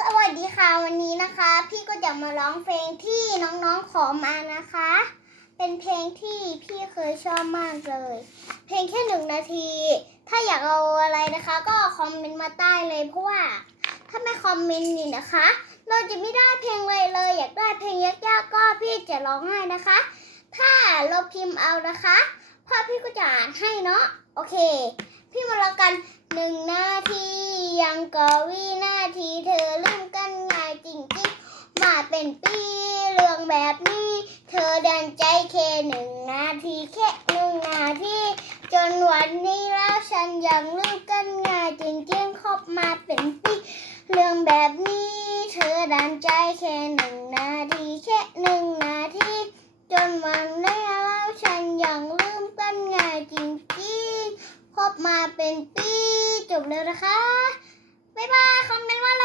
สวัสดีค่ะวันนี้นะคะ พี่ก็จะมาร้องเพลงที่น้องๆขอมานะคะ เป็นเพลงที่พี่เคยชอบมากเลย เพลงแค่หนึ่งนาที ถ้าอยากเอาอะไรนะคะ ก็คอมเมนต์มาใต้เลยเพราะว่า ถ้าไม่คอมเมนต์นี่นะคะ เราจะไม่ได้เพลงเลยเลย อยากได้เพลงยากๆก็พี่จะร้องให้นะคะ ถ้าเราพิมพ์เอานะคะพ่อพี่ก็จะอ่านให้เนาะโอเค พี่มาลองกันหนึ่งนาทียังก็วินาทีเธอลืมกันง่ายจริงๆ มา เป็นปีเรื่องแบบนี้ เธอดันใจแค่หนึ่งนาทีแค่หนึ่งนาทีจนวันนี้แล้วฉันยังลืมกันง่ายจริงๆคบมาเป็นปีเรื่องแบบนี้ เธอดันใจแค่หนึ่งนาทีแค่หนึ่งนาทีจนวันนี้แล้วฉันยังลืมกันง่ายจริงๆคบมาเป็นปีจบแล้วนะคะบ๊ายบายคอมเมนต์ว่า